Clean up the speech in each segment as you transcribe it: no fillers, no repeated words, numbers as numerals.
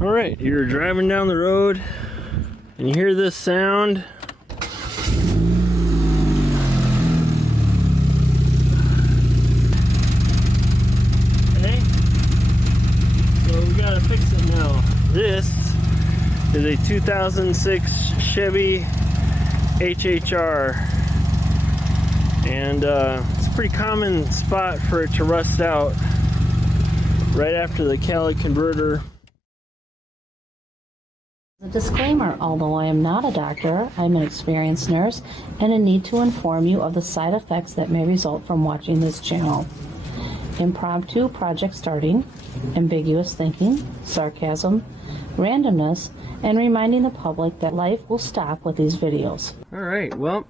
Alright, you're driving down the road and you hear this sound. Okay, so we gotta fix it now. This is a 2006 Chevy HHR, and it's a pretty common spot for it to rust out right after the catalytic converter. A disclaimer, although I am not a doctor, I'm an experienced nurse and I need to inform you of the side effects that may result from watching this channel. Impromptu project starting, ambiguous thinking, sarcasm, randomness, and reminding the public that life will stop with these videos. Alright, well,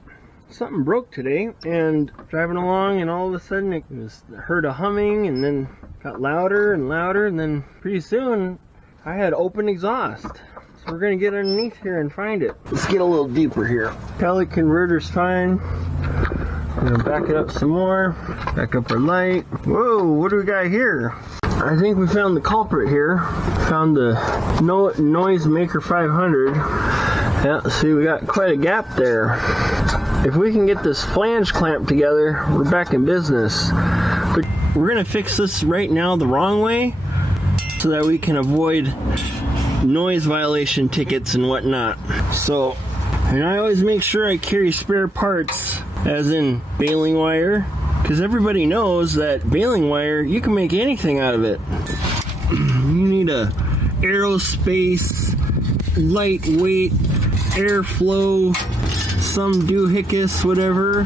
something broke today, and driving along, and all of a sudden it was heard a humming, and then got louder and louder, and then pretty soon I had open exhaust. So we're gonna get underneath here and find it. Let's get a little deeper here. Catalytic converter's fine. We're gonna back it up some more. Back up our light. Whoa, what do we got here? I think we found the culprit here. Found the Noisemaker 500. Yeah, see, we got quite a gap there. If we can get this flange clamp together, we're back in business. But we're gonna fix this right now the wrong way so that we can avoid noise violation tickets and whatnot. So, and I always make sure I carry spare parts, as in baling wire, because everybody knows that baling wire, you can make anything out of it. You need a aerospace, lightweight, airflow, some doohickeys, whatever,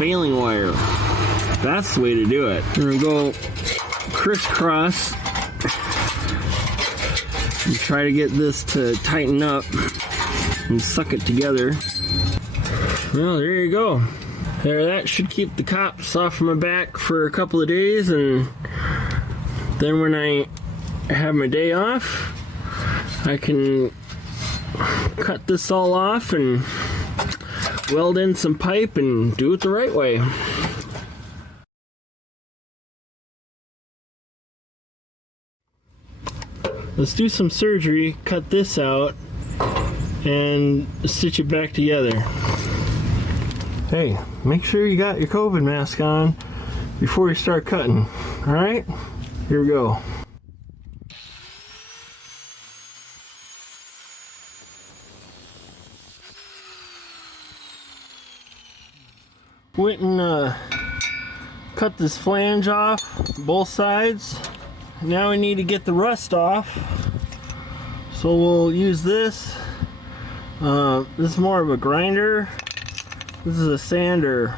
baling wire. That's the way to do it. We're gonna go crisscross and try to get this to tighten up and suck it together. Well, there you go. There, that should keep the cops off my back for a couple of days, and then when I have my day off, I can cut this all off and weld in some pipe and do it the right way. Let's do some surgery, cut this out, and stitch it back together. Hey, make sure you got your COVID mask on before you start cutting. Alright? Here we go. Went and cut this flange off, both sides. Now we need to get the rust off, so we'll use this. This is more of a grinder. This is a sander.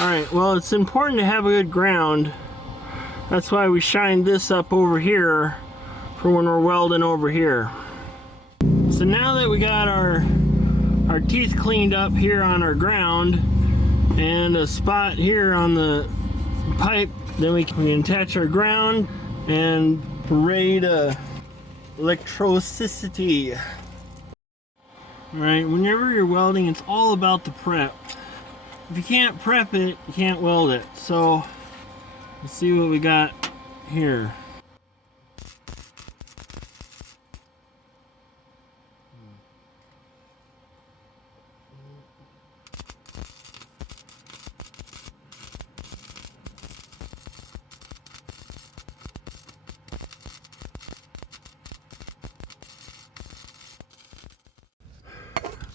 Alright, well, it's important to have a good ground. That's why we shined this up over here for when we're welding over here. So now that we got our teeth cleaned up here on our ground and a spot here on the pipe, then we can attach our ground and we're ready to electricity. Right, whenever you're welding, it's all about the prep. If you can't prep it, you can't weld it. So let's see what we got here.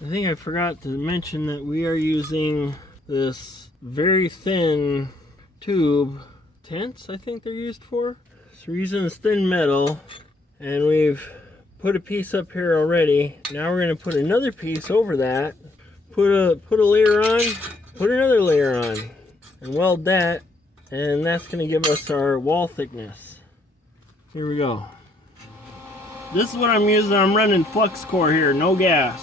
I think I forgot to mention that we are using this very thin tube. Tents, I think they're used for. So we're using this thin metal, and we've put a piece up here already. Now we're going to put another piece over that, put a layer on, put another layer on, and weld that, and that's going to give us our wall thickness. Here we go. This is what I'm using. I'm running flux core here, no gas.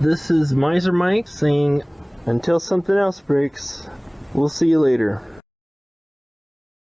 This is Miser Mike saying, until something else breaks, we'll see you later.